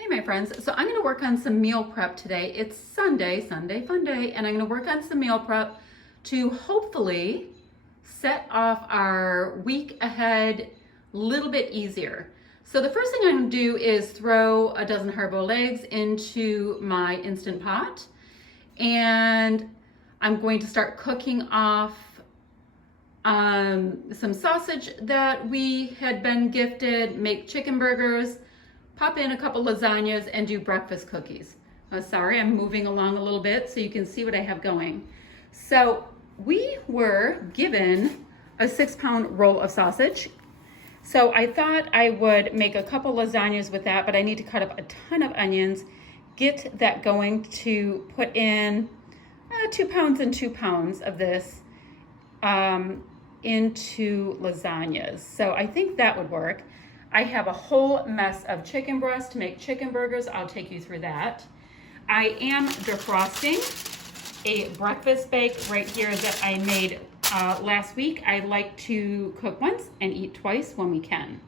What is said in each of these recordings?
Hey my friends, so I'm going to work on some meal prep today. It's Sunday fun day, and I'm going to work on some meal prep to hopefully set off our week ahead a little bit easier. So the first thing I'm going to do is throw a dozen hard-boiled eggs into my Instant Pot, and I'm going to start cooking off some sausage that we had been gifted, make chicken burgers, pop in a couple lasagnas, and do breakfast cookies. Sorry, I'm moving along a little bit so you can see what I have going. So we were given a 6-pound roll of sausage. So I thought I would make a couple lasagnas with that, but I need to cut up a ton of onions, get that going to put in 2 pounds and 2 pounds of this into lasagnas. So I think that would work. I have a whole mess of chicken breast to make chicken burgers. I'll take you through that. I am defrosting a breakfast bake right here that I made last week. I like to cook once and eat twice when we can.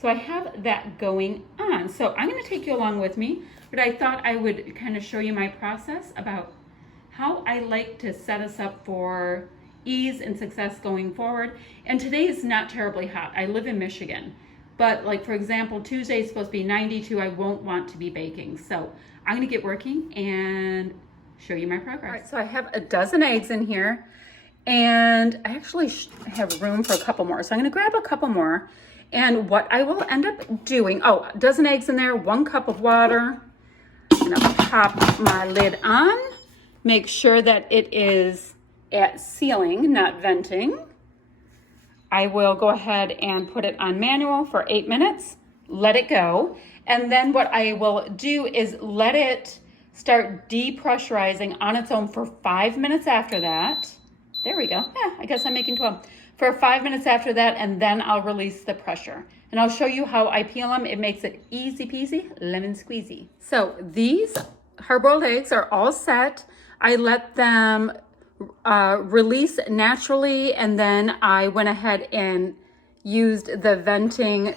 So I have that going on. So I'm going to take you along with me, but I thought I would kind of show you my process about how I like to set us up for ease and success going forward. And today is not terribly hot. I live in Michigan. But like, for example, Tuesday is supposed to be 92. I won't want to be baking. So I'm going to get working and show you my progress. All right, so I have a dozen eggs in here, and I actually have room for a couple more. So I'm going to grab a couple more. And what I will end up doing, a dozen eggs in there, 1 cup of water. I'm going to pop my lid on, make sure that it is at sealing, not venting. I will go ahead and put it on manual for 8 minutes, let it go. And then what I will do is let it start depressurizing on its own for 5 minutes after that. There we go. Yeah, I guess I'm making 12. For 5 minutes after that, and then I'll release the pressure. And I'll show you how I peel them. It makes it easy peasy, lemon squeezy. So these hard-boiled eggs are all set. I let them release naturally, and then I went ahead and used the venting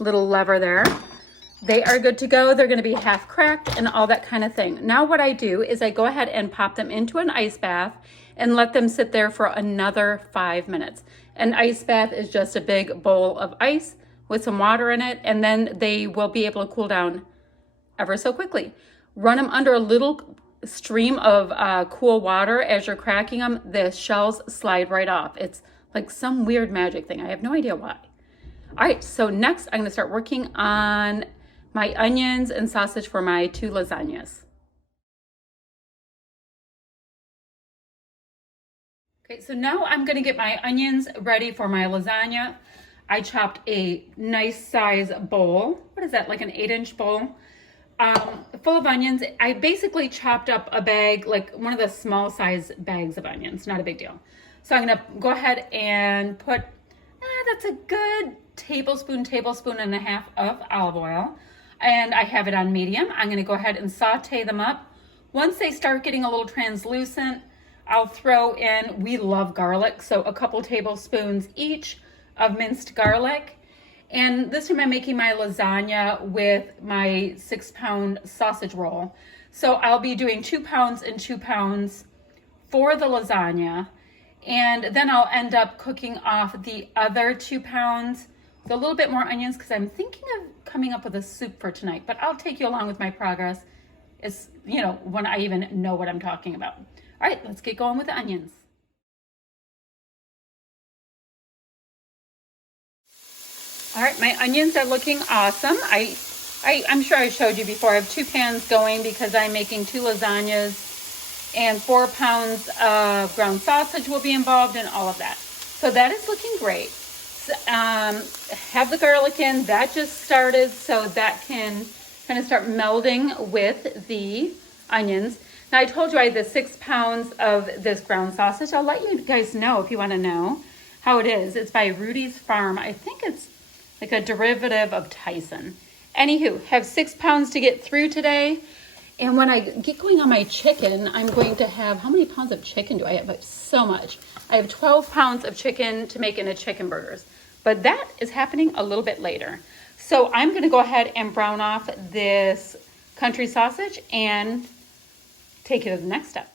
little lever there. They are good to go. They're going to be half cracked and all that kind of thing. Now what I do is I go ahead and pop them into an ice bath and let them sit there for another 5 minutes. An ice bath is just a big bowl of ice with some water in it, and then they will be able to cool down ever so quickly. Run them under a little stream of cool water as you're cracking them. The shells slide right off. It's like some weird magic thing. I have no idea why. All right, so next I'm going to start working on my onions and sausage for my 2 lasagnas. Okay, so now I'm going to get my onions ready for my lasagna. I chopped a nice size bowl. What is that, like an 8-inch bowl? Full of onions. I basically chopped up a bag, like one of the small size bags of onions, not a big deal. So I'm gonna go ahead and put, that's a good tablespoon and a half of olive oil. And I have it on medium. I'm gonna go ahead and saute them up. Once they start getting a little translucent, I'll throw in, we love garlic, so a couple tablespoons each of minced garlic. And this time I'm making my lasagna with my 6-pound sausage roll. So I'll be doing 2 pounds and 2 pounds for the lasagna. And then I'll end up cooking off the other 2 pounds with a little bit more onions, because I'm thinking of coming up with a soup for tonight. But I'll take you along with my progress. It's, when I even know what I'm talking about. All right, let's get going with the onions. All right, my onions are looking awesome. I'm sure I showed you before. I have 2 pans going because I'm making 2 lasagnas, and 4 pounds of ground sausage will be involved in all of that. So that is looking great. So, have the garlic in. That just started, so that can kind of start melding with the onions. Now I told you I had the 6 pounds of this ground sausage. I'll let you guys know if you want to know how it is. It's by Rudy's Farm. I think it's like a derivative of Tyson. Anywho, have 6 pounds to get through today. And when I get going on my chicken, I'm going to have, how many pounds of chicken do I have? So much. I have 12 pounds of chicken to make into chicken burgers. But that is happening a little bit later. So I'm gonna go ahead and brown off this country sausage and take it to the next step.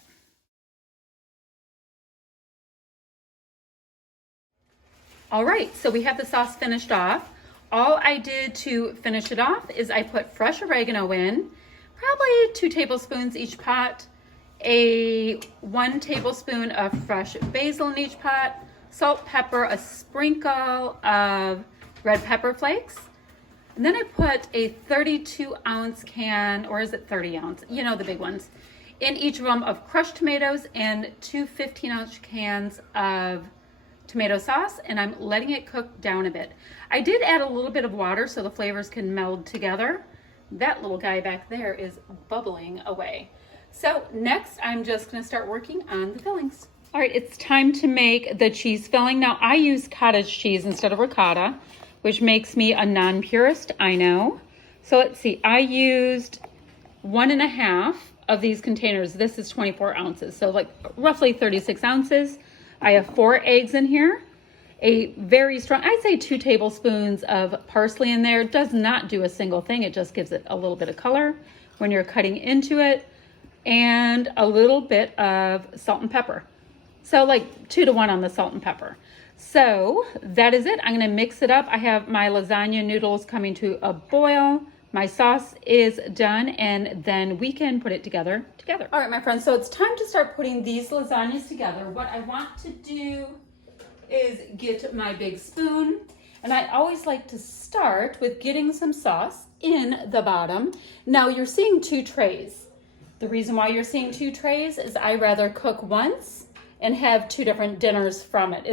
All right, so we have the sauce finished off. All I did to finish it off is I put fresh oregano in, probably 2 tablespoons each pot, 1 tablespoon of fresh basil in each pot, salt, pepper, a sprinkle of red pepper flakes. And then I put a 32-ounce can, or is it 30 ounce? You know, the big ones, in each of them of crushed tomatoes and 2 15-ounce cans of tomato sauce, and I'm letting it cook down a bit. I did add a little bit of water so the flavors can meld together. That little guy back there is bubbling away. So next, I'm just gonna start working on the fillings. All right, it's time to make the cheese filling. Now I use cottage cheese instead of ricotta, which makes me a non-purist, I know. So let's see, I used 1.5 of these containers. This is 24 ounces, so like roughly 36 ounces. I have 4 eggs in here, a very strong, I'd say 2 tablespoons of parsley in there. It does not do a single thing. It just gives it a little bit of color when you're cutting into it, and a little bit of salt and pepper. So like 2 to 1 on the salt and pepper. So that is it. I'm gonna mix it up. I have my lasagna noodles coming to a boil. My sauce is done, and then we can put it together. All right, my friends, so it's time to start putting these lasagnas together. What I want to do is get my big spoon, and I always like to start with getting some sauce in the bottom. Now you're seeing 2 trays. The reason why you're seeing 2 trays is I rather cook once and have 2 different dinners from it.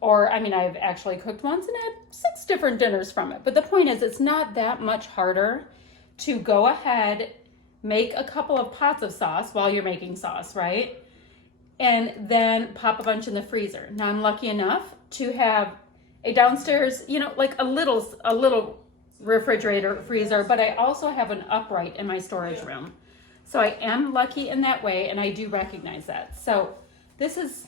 I've actually cooked once and had 6 different dinners from it. But the point is, it's not that much harder to go ahead, make a couple of pots of sauce while you're making sauce, right? And then pop a bunch in the freezer. Now I'm lucky enough to have a downstairs, like a little refrigerator freezer, but I also have an upright in my storage room. So I am lucky in that way, and I do recognize that. So this is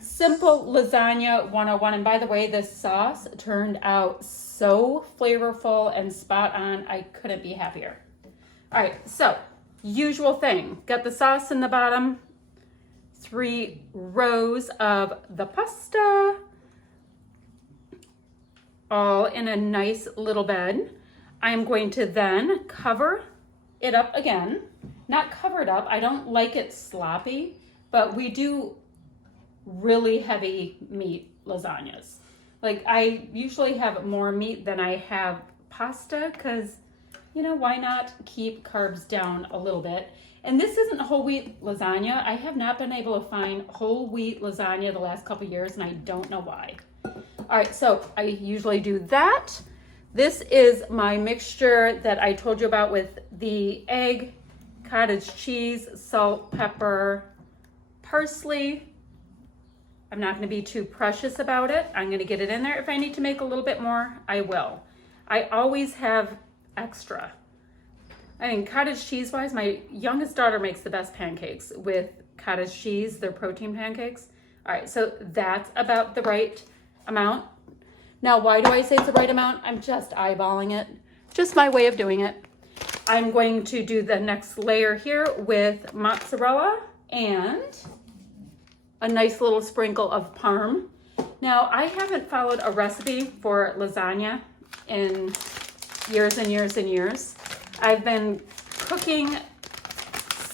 simple lasagna 101. And by the way, this sauce turned out so flavorful and spot on. I couldn't be happier. All right, so usual thing. Got the sauce in the bottom, 3 rows of the pasta, all in a nice little bed. I'm going to then cover it up again. Not cover it up. I don't like it sloppy, but we do really heavy meat lasagnas. Like I usually have more meat than I have pasta because, why not keep carbs down a little bit? And this isn't whole wheat lasagna. I have not been able to find whole wheat lasagna the last couple of years, and I don't know why. All right, so I usually do that. This is my mixture that I told you about with the egg, cottage cheese, salt, pepper, parsley. I'm not going to be too precious about it. I'm going to get it in there. If I need to make a little bit more, I will. I always have extra. Cottage cheese wise, my youngest daughter makes the best pancakes with cottage cheese. They're protein pancakes. All right, so that's about the right amount. Now, why do I say it's the right amount? I'm just eyeballing it. Just my way of doing it. I'm going to do the next layer here with mozzarella and a nice little sprinkle of parm. Now, I haven't followed a recipe for lasagna in years and years and years. I've been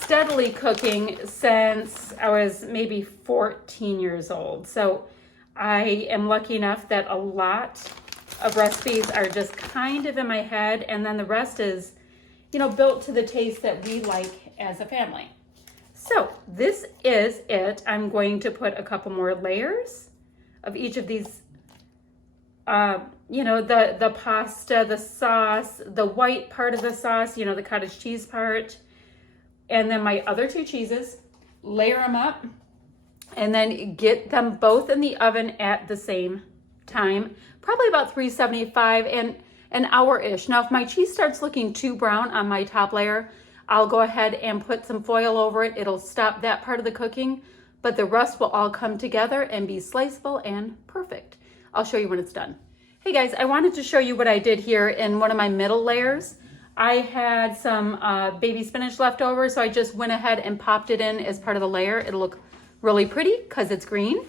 steadily cooking since I was maybe 14 years old. So I am lucky enough that a lot of recipes are just kind of in my head, and then the rest is, built to the taste that we like as a family. So this is it. I'm going to put a couple more layers of each of these, the pasta, the sauce, the white part of the sauce, the cottage cheese part, and then my other 2 cheeses, layer them up, and then get them both in the oven at the same time, probably about 375 and an hour-ish. Now, if my cheese starts looking too brown on my top layer, I'll go ahead and put some foil over it. It'll stop that part of the cooking, but the rest will all come together and be sliceable and perfect. I'll show you when it's done. Hey guys, I wanted to show you what I did here in one of my middle layers. I had some baby spinach left over, so I just went ahead and popped it in as part of the layer. It'll look really pretty because it's green.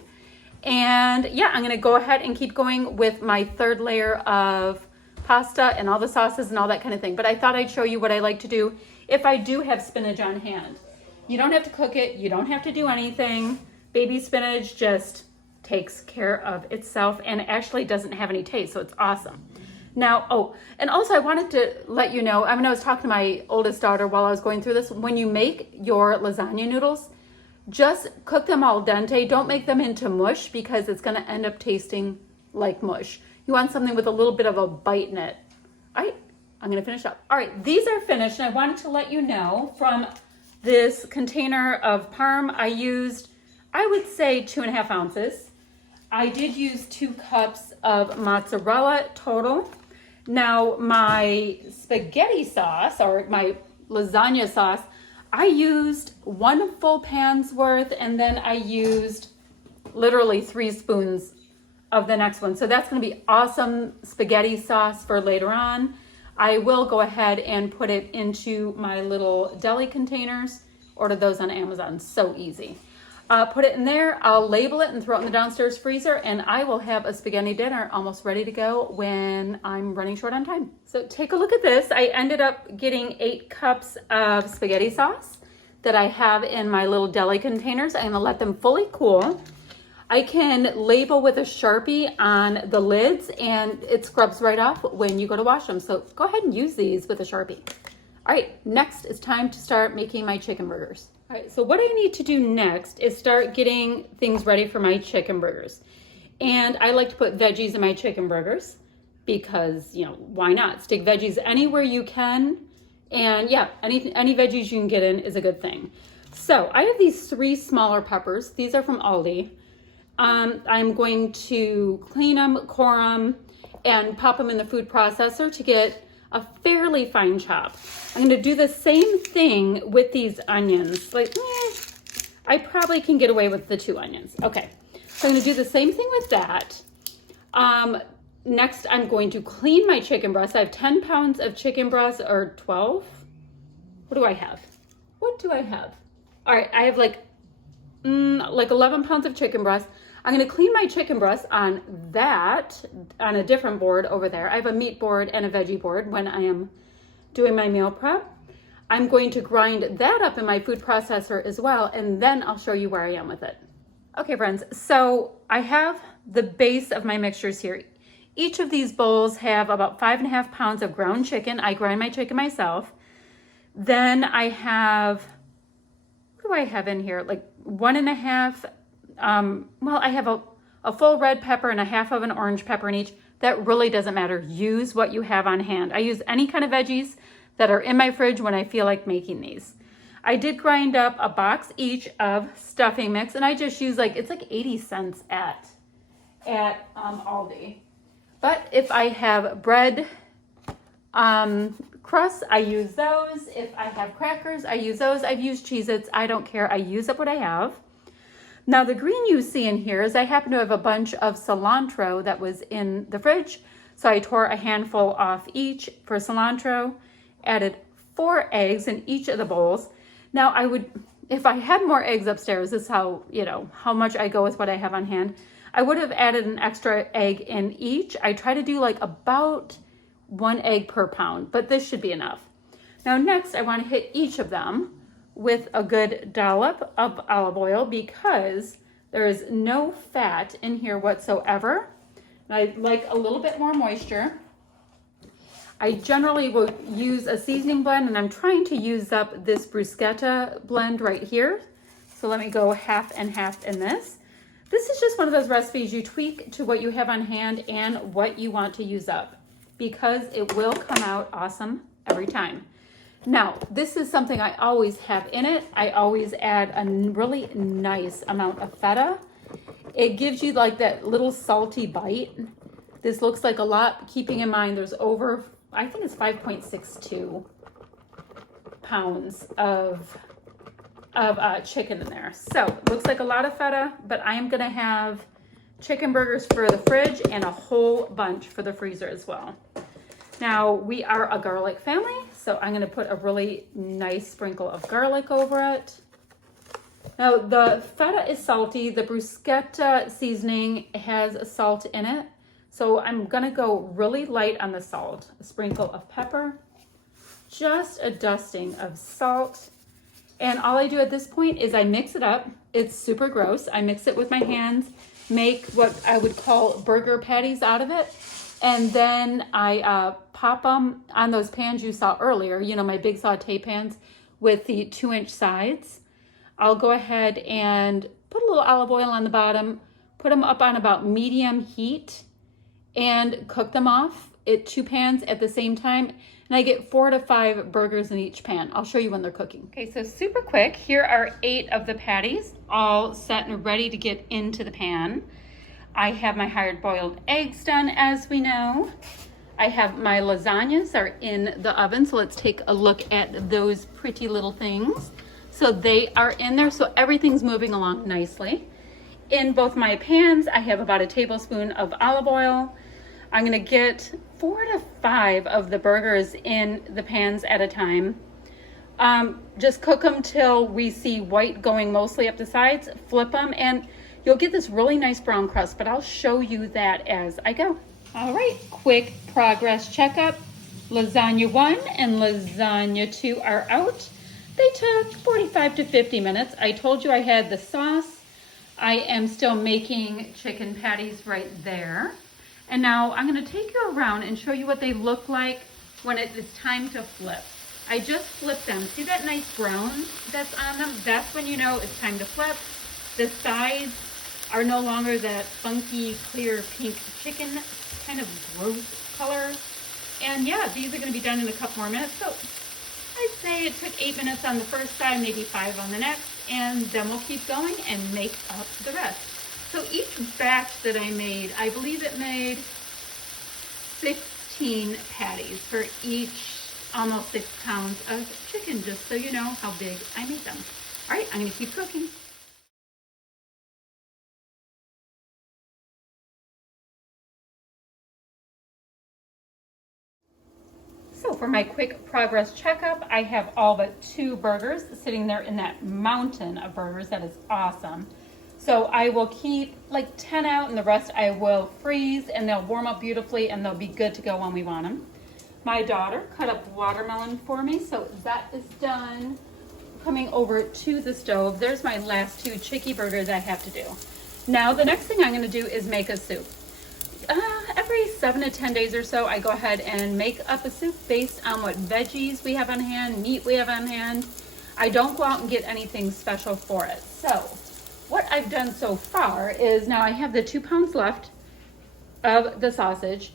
And yeah, I'm gonna go ahead and keep going with my third layer of pasta and all the sauces and all that kind of thing. But I thought I'd show you what I like to do if I do have spinach on hand. You don't have to cook it, you don't have to do anything. Baby spinach just takes care of itself and actually doesn't have any taste, so it's awesome. Now, oh, and also I wanted to let you know, I was talking to my oldest daughter while I was going through this, when you make your lasagna noodles, just cook them al dente. Don't make them into mush because it's gonna end up tasting like mush. You want something with a little bit of a bite in it. All right, I'm gonna finish up. All right, these are finished, and I wanted to let you know from this container of parm, I used, I would say 2.5 ounces. I did use 2 cups of mozzarella total. Now my spaghetti sauce, or my lasagna sauce, I used 1 full pan's worth, and then I used literally 3 spoons of the next one. So that's gonna be awesome spaghetti sauce for later on. I will go ahead and put it into my little deli containers. Ordered those on Amazon, so easy. Put it in there, I'll label it and throw it in the downstairs freezer, and I will have a spaghetti dinner almost ready to go when I'm running short on time. So take a look at this. I ended up getting 8 cups of spaghetti sauce that I have in my little deli containers. I'm gonna let them fully cool. I can label with a Sharpie on the lids and it scrubs right off when you go to wash them. So go ahead and use these with a Sharpie. All right, next it's time to start making my chicken burgers. All right, so what I need to do next is start getting things ready for my chicken burgers. And I like to put veggies in my chicken burgers because, you know, why not? Stick veggies anywhere you can. And yeah, any veggies you can get in is a good thing. So I have these 3 smaller peppers. These are from Aldi. I'm going to clean them, core them, and pop them in the food processor to get a fairly fine chop. I'm going to do the same thing with these onions. I probably can get away with the 2 onions. Okay, so I'm going to do the same thing with that. Next, I'm going to clean my chicken breast. I have 10 pounds of chicken breast, or 12. What do I have? What do I have? All right, I have like 11 pounds of chicken breast. I'm gonna clean my chicken breast on a different board over there. I have a meat board and a veggie board when I am doing my meal prep. I'm going to grind that up in my food processor as well, and then I'll show you where I am with it. Okay, friends, so I have the base of my mixtures here. Each of these bowls have about 5.5 pounds of ground chicken. I grind my chicken myself. Then I have, what do I have in here? Like 1.5, well, I have a full red pepper and a half of an orange pepper in each. That really doesn't matter. Use what you have on hand. I use any kind of veggies that are in my fridge when I feel like making these. I did grind up a box each of stuffing mix, and I just use it's like 80 cents at Aldi. But if I have bread crusts, I use those. If I have crackers, I use those. I've used Cheez-Its. I don't care. I use up what I have. Now the green you see in here is I happen to have a bunch of cilantro that was in the fridge. So I tore a handful off each for cilantro, added 4 eggs in each of the bowls. Now I would, if I had more eggs upstairs, this is how, how much I go with what I have on hand. I would have added an extra egg in each. I try to do about 1 egg per pound, but this should be enough. Now next I want to hit each of them with a good dollop of olive oil because there is no fat in here whatsoever. And I like a little bit more moisture. I generally will use a seasoning blend, and I'm trying to use up this bruschetta blend right here. So let me go half and half in this. This is just one of those recipes you tweak to what you have on hand and what you want to use up, because it will come out awesome every time. Now, this is something I always have in it. I always add a really nice amount of feta. It gives you that little salty bite. This looks like a lot, keeping in mind there's over, I think it's 5.62 pounds of chicken in there. So it looks like a lot of feta, but I am gonna have chicken burgers for the fridge and a whole bunch for the freezer as well. Now, we are a garlic family, so I'm gonna put a really nice sprinkle of garlic over it. Now, the feta is salty. The bruschetta seasoning has salt in it. So I'm gonna go really light on the salt. A sprinkle of pepper, just a dusting of salt. And all I do at this point is I mix it up. It's super gross. I mix it with my hands, make what I would call burger patties out of it. And then I pop them on those pans you saw earlier, you know, my big saute pans with the 2-inch sides. I'll go ahead and put a little olive oil on the bottom, put them up on about medium heat, and cook them off at 2 pans at the same time. And I get 4 to 5 burgers in each pan. I'll show you when they're cooking. Okay, so super quick. Here are 8 of the patties all set and ready to get into the pan. I have my hard-boiled eggs done, as we know. I have my lasagnas are in the oven, so let's take a look at those pretty little things. So they are in there, so everything's moving along nicely. In both my pans, I have about a tablespoon of olive oil. I'm gonna get 4 to 5 of the burgers in the pans at a time. Just cook them till we see white going mostly up the sides, flip them, and you'll get this really nice brown crust, but I'll show you that as I go. All right, quick progress checkup. Lasagna 1 and lasagna 2 are out. They took 45 to 50 minutes. I told you I had the sauce. I am still making chicken patties right there. And now I'm gonna take you around and show you what they look like when it is time to flip. I just flipped them. See that nice brown that's on them? That's when you know it's time to flip. The sides are no longer that funky, clear pink chicken kind of gross color. And yeah, these are gonna be done in a couple more minutes. So I'd say it took 8 minutes on the first side, maybe 5 on the next, and then we'll keep going and make up the rest. So each batch that I made, I believe it made 16 patties for each almost 6 pounds of chicken, just so you know how big I made them. All right, I'm gonna keep cooking. So for my quick progress checkup, I have all but 2 burgers sitting there in that mountain of burgers. That is awesome. So I will keep like 10 out and the rest I will freeze, and they'll warm up beautifully and they'll be good to go when we want them. My daughter cut up watermelon for me, so that is done. Coming over to the stove, there's my last 2 chicky burgers I have to do. Now the next thing I'm gonna do is make a soup. Every 7 to 10 days or so, I go ahead and make up a soup based on what veggies we have on hand, meat we have on hand. I don't go out and get anything special for it. So what I've done so far is, now I have the 2 pounds left of the sausage,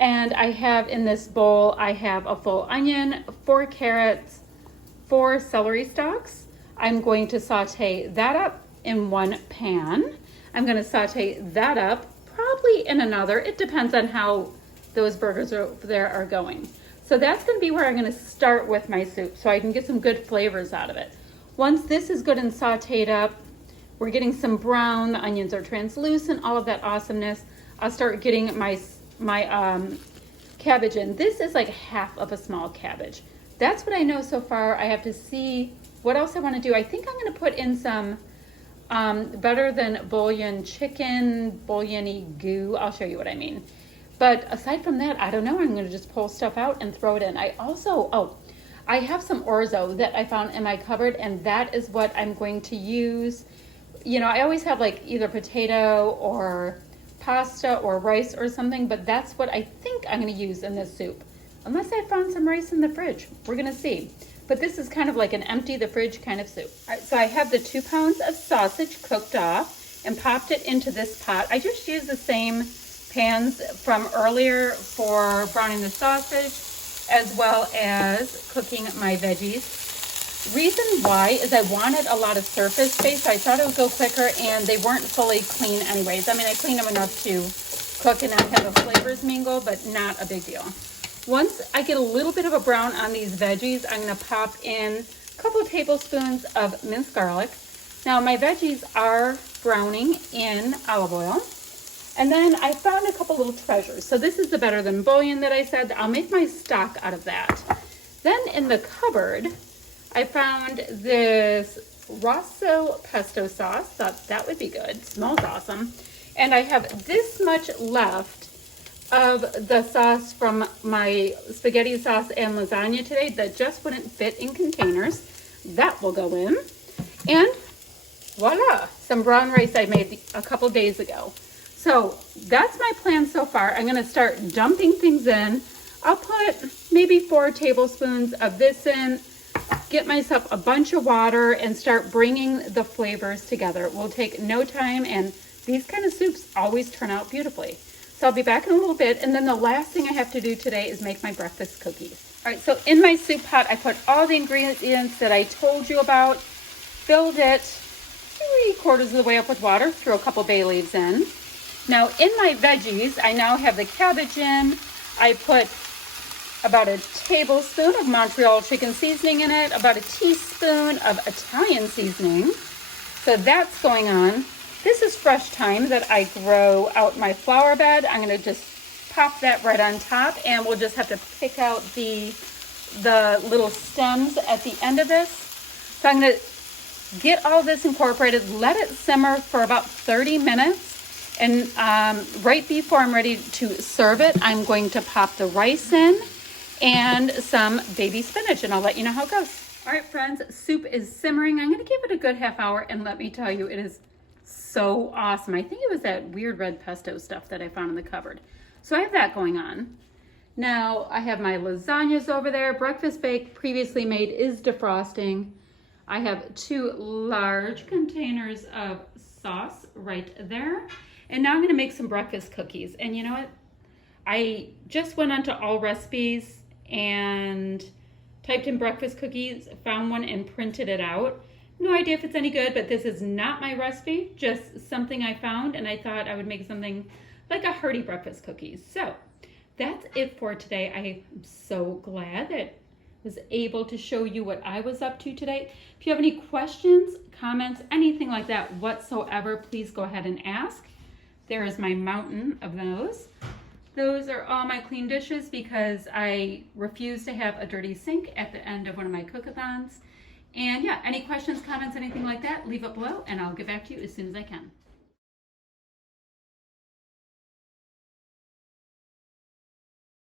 and I have in this bowl, I have a full onion, 4 carrots, 4 celery stalks. I'm going to saute that up in one pan. I'm going to saute that up probably in another. It depends on how those burgers over there are going. So that's going to be where I'm going to start with my soup, so I can get some good flavors out of it. Once this is good and sauteed up, we're getting some brown, the onions are translucent, all of that awesomeness, I'll start getting my cabbage in. This is like half of a small cabbage. That's what I know so far. I have to see what else I want to do. I think I'm going to put in some better than bouillon chicken, bouillon-y goo. I'll show you what I mean. But aside from that, I don't know. I'm going to just pull stuff out and throw it in. I also, I have some orzo that I found in my cupboard, and that is what I'm going to use. You know, I always have like either potato or pasta or rice or something, but that's what I think I'm going to use in this soup. Unless I found some rice in the fridge. We're going to see. But this is kind of like an empty the fridge kind of soup. All right, so I have the 2 pounds of sausage cooked off and popped it into this pot. I just used the same pans from earlier for browning the sausage as well as cooking my veggies. Reason why is I wanted a lot of surface space, so I thought it would go quicker, and they weren't fully clean anyways. I mean, I cleaned them enough to cook and not have the flavors mingle, but not a big deal. Once I get a little bit of a brown on these veggies, I'm going to pop in a couple of tablespoons of minced garlic. Now my veggies are browning in olive oil. And then I found a couple little treasures. So this is the better than bouillon that I said. I'll make my stock out of that. Then in the cupboard, I found this Rosso pesto sauce. Thought that would be good. Smells awesome. And I have this much left of the sauce from my spaghetti sauce and lasagna today that just wouldn't fit in containers. That will go in. And voila, some brown rice I made a couple days ago. So that's my plan so far. I'm gonna start dumping things in. I'll put maybe 4 tablespoons of this in, get myself a bunch of water and start bringing the flavors together. It will take no time, and these kind of soups always turn out beautifully. So I'll be back in a little bit, and then the last thing I have to do today is make my breakfast cookies. All right, so in my soup pot, I put all the ingredients that I told you about, filled it 3/4 of the way up with water, threw a couple bay leaves in. Now in my veggies, I now have the cabbage in. I put about a tablespoon of Montreal chicken seasoning in it, about a teaspoon of Italian seasoning. So that's going on. This is fresh thyme that I grow out my flower bed. I'm gonna just pop that right on top, and we'll just have to pick out the little stems at the end of this. So I'm gonna get all this incorporated, let it simmer for about 30 minutes. And right before I'm ready to serve it, I'm going to pop the rice in and some baby spinach, and I'll let you know how it goes. All right, friends, soup is simmering. I'm gonna give it a good half hour, and let me tell you, it is so awesome. I think it was that weird red pesto stuff that I found in the cupboard. So I have that going on. Now I have my lasagnas over there. Breakfast bake previously made is defrosting. I have 2 large containers of sauce right there. And now I'm gonna make some breakfast cookies. And you know what? I just went onto all recipes and typed in breakfast cookies, found one and printed it out. No idea if it's any good, but this is not my recipe, just something I found, and I thought I would make something like a hearty breakfast cookies. So that's it for today. I am so glad that I was able to show you what I was up to today. If you have any questions, comments, anything like that whatsoever, please go ahead and ask. There is my mountain of those. Those are all my clean dishes because I refuse to have a dirty sink at the end of one of my cook-a-thons. And yeah, any questions, comments, anything like that, leave it below and I'll get back to you as soon as I can.